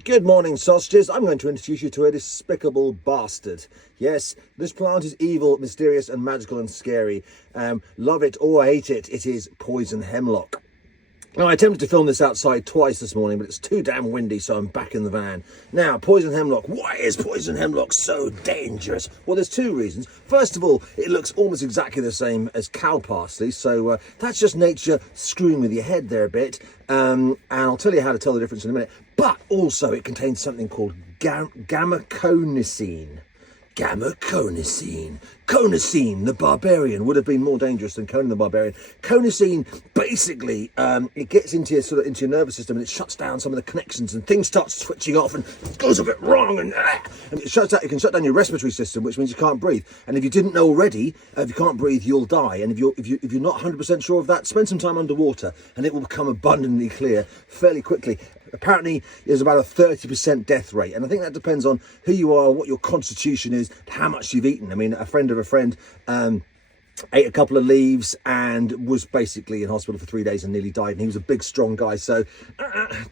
Good morning, sausages. I'm going to introduce you to a despicable bastard. Yes, this plant is evil, mysterious, and magical and scary. Love it or hate it, it is poison hemlock. Now, I attempted to film this outside twice this morning, but it's too damn windy, so I'm back in the van. Now, poison hemlock. Why is poison hemlock so dangerous? Well, there's two reasons. First of all, it looks almost exactly the same as cow parsley, so that's just nature screwing with your head there a bit. And I'll tell you how to tell the difference in a minute. But also, it contains something called gamma-conicine. Gamma-conicine. Conicine, the barbarian, would have been more dangerous than Conan the Barbarian. Conicine, basically, it gets into your nervous system and it shuts down some of the connections and things start switching off and it goes a bit wrong and it shuts out. It can shut down your respiratory system, which means you can't breathe. And if you didn't know already, if you can't breathe, you'll die. And if you're not 100% sure of that, spend some time underwater and it will become abundantly clear fairly quickly. Apparently, there's about a 30% death rate, and I think that depends on who you are, what your constitution is, how much you've eaten. I mean, a friend of a friend ate a couple of leaves and was basically in hospital for 3 days and nearly died, and he was a big, strong guy, so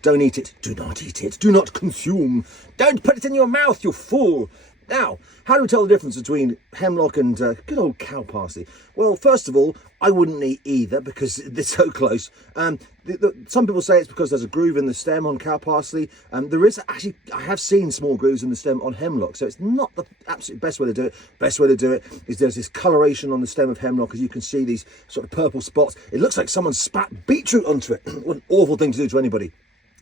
don't eat it. Do not eat it. Do not consume. Don't put it in your mouth, you fool. Now, how do we tell the difference between hemlock and good old cow parsley? Well, first of all, I wouldn't eat either because they're so close. Some people say it's because there's a groove in the stem on cow parsley. There is actually, I have seen small grooves in the stem on hemlock, so it's not the absolute best way to do it. Best way to do it is there's this coloration on the stem of hemlock, as you can see, these sort of purple spots. It looks like someone spat beetroot onto it. What an awful thing to do to anybody.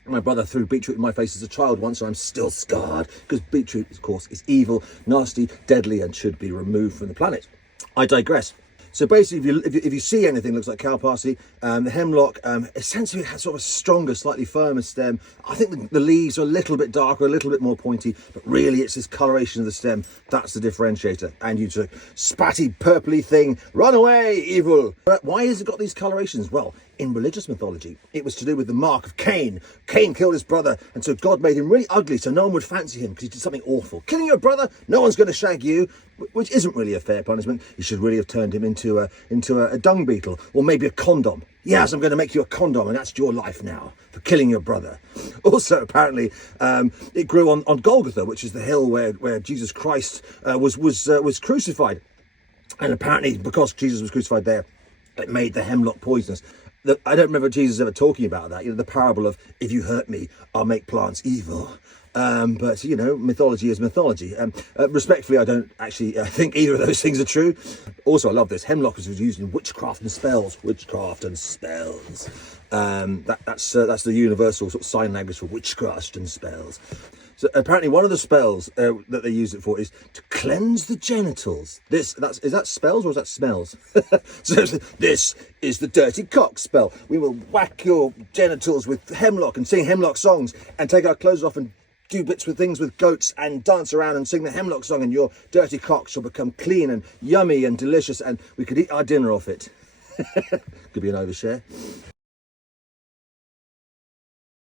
My brother threw beetroot in my face as a child once, and I'm still scarred because beetroot, of course, is evil, nasty, deadly, and should be removed from the planet. I digress. So basically, if you see anything that looks like cow parsley, the hemlock essentially has sort of a stronger, slightly firmer stem. I think the leaves are a little bit darker, a little bit more pointy, but really it's this coloration of the stem that's the differentiator. And you took spatty, purpley thing, run away, evil. But why has it got these colorations? Well, in religious mythology, it was to do with the mark of Cain. Cain killed his brother, and so God made him really ugly so no one would fancy him because he did something awful. Killing your brother, no one's going to shag you, which isn't really a fair punishment. You should really have turned him into a dung beetle, or maybe a condom. Yes, I'm going to make you a condom, and that's your life now for killing your brother. Also, apparently, it grew on Golgotha, which is the hill where Jesus Christ was crucified. And apparently, because Jesus was crucified there, it made the hemlock poisonous. I don't remember Jesus ever talking about that. You know, the parable of, if you hurt me, I'll make plants evil. But, you know, mythology is mythology. Respectfully, I don't actually think either of those things are true. Also, I love this. Hemlock was used in witchcraft and spells. Witchcraft and spells. That's the universal sort of sign language for witchcraft and spells. So apparently one of the spells that they use it for is to cleanse the genitals. Is that spells or is that smells? So this is the dirty cock spell. We will whack your genitals with hemlock and sing hemlock songs and take our clothes off and do bits with things with goats and dance around and sing the hemlock song, and your dirty cock shall become clean and yummy and delicious, and we could eat our dinner off it. Could be an overshare.